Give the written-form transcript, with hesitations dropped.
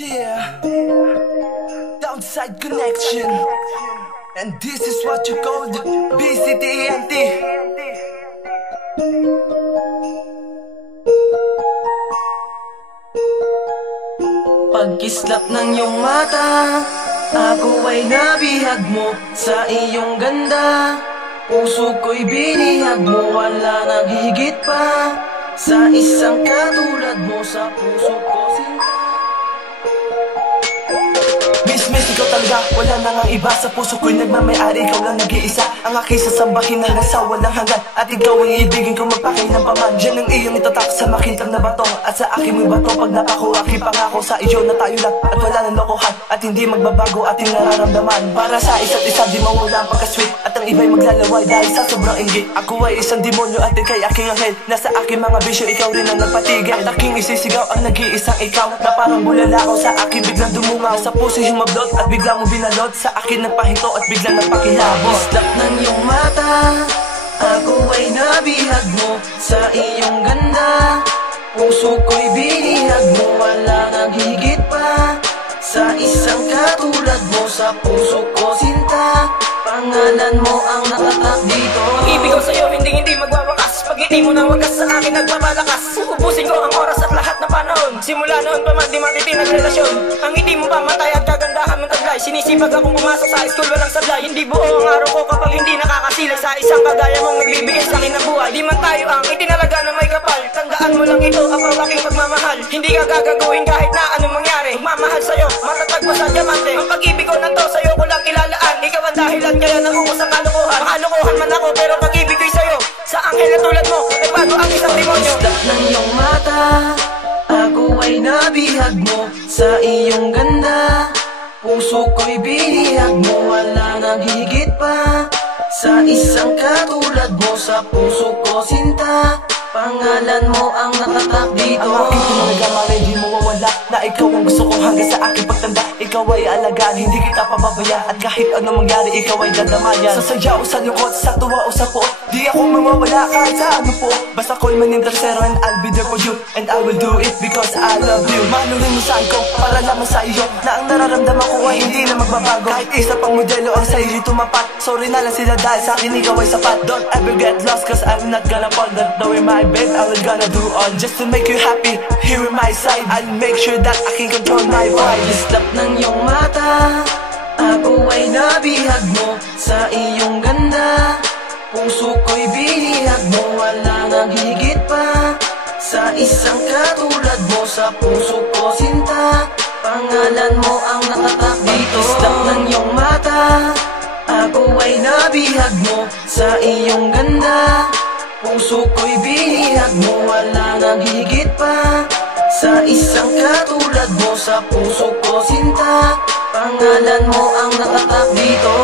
Yeah, Downside Connection. And this is what you called BCTNT. Pagkislap ng iyong mata, ako ay nabihag mo sa iyong ganda. Puso ko'y binihag mo, wala naghihigit pa sa isang katulad mo sa puso ko. Miss, ikaw talaga, wala na ngang iba. Sa puso ko'y nagmamayari, ikaw lang nag-iisa. Ang aking sasambahin hanggang sa walang hanggan. At ikaw ang iibigin kong magpakailan pa man. Diyan ang iyong itatak sa makintab na bato. At sa aking may bato, pag napako aking pangako sa iyo na tayo lang at wala nang lokohan. At hindi magbabago ating nararamdaman. Para sa isa't isa di mawala ang pagka-sweet. At ang iba'y maglalaway dahil sa sobrang inggit. Ako ay isang demonyo at ikay aking anghel. Nasa aking mga bisyo, ikaw rin ang nagpatigil. At aking isisigaw ang nag-iisang ikaw, na parang bulalakaw sa aking biglang dumungaw. Sa puso yung mablot at biglang mo binalot, sa akin nagpahinto at biglang nagpakilabot. Islap ng iyong mata, ako ay nabihag mo sa iyong ganda. Puso ko'y binihag mo, wala naghigit pa sa isang katulad mo. Sa puso ko sinta, pangalan mo ang nakatak dito. Pag-ibig ko sa'yo hindi magwawakas. Pag hindi mo na wagas sa akin nagpapalakas. Ubusin ko ang oras at lahat na panahon. Simula noon pa man di matitinag relasyon. Ang hindi mo pamatay at kagandahan mong taglay. Sinisipag akong pumasok sa school walang sablay. Hindi buo ang araw ko kapag hindi nakakasilay sa isang kagaya mong nagbibigay sa akin ng buhay. Di man tayo ang itinalaga na may kapal. Tandaan mo lang ito ang aking pagmamahal. Hindi ka gagaguhin kahit na anong mangyari. Magmamahal sa'yo, matatag mo sa diamante. Ang pag-ibig ko na to sa'yo ko lang ilalaan. Ikaw ang dahilan kaya nakuko sa kalokohan. Makalokohan man ako pero pag-ibig ko'y sa'yo. Sa anghel na tulad mo ay bago ang isang demonyo. Islap ng iyong mata, ako ay nabihag mo sa iyong ganda. Puso ko'y binihag mo, wala naghigit pa sa isang katulad mo. Sa puso ko sinta, pangalan mo ang nakatak dito. Ang aking pinagamalay di mo mawala, na ikaw ang gusto ko hanggang sa aking pagtanda. Ikaw ay alagaan, hindi kita pababaya. At kahit ano mangyari, ikaw ay dadamayan. Sa saya o sa lungkot, sa tuwa o sa po, di ako mawawala kahit sa ano po. Basta call man yung tercero and I'll be there for you. And I will do it because I love you. Manurin mo saan ko, para lamang sa iyo, na ang nararamdaman ko ay hindi na magbabago. Kahit isa pang modelo ang sa iyo tumapat. Sorry na lang sila dahil sa akin ikaw ay sapat. Don't ever get lost cause I'm not gonna fall. That though in my bed, I will gonna do all just to make you happy. Here in my side, I'll make sure that I can control my vibe. Islap ng iyong mata, ako ay nabihag mo sa iyong ganda. Puso ko'y binihag mo, wala naghigit pa sa isang katulad mo. Sa puso ko sinta, pangalan mo ang nakatak dito. Islap ng iyong mata, ako ay nabihag mo sa iyong ganda. Puso ko'y binihag mo, wala naghigit pa sa isang katulad mo. Sa puso ko sinta, pangalan mo ang nakatak dito.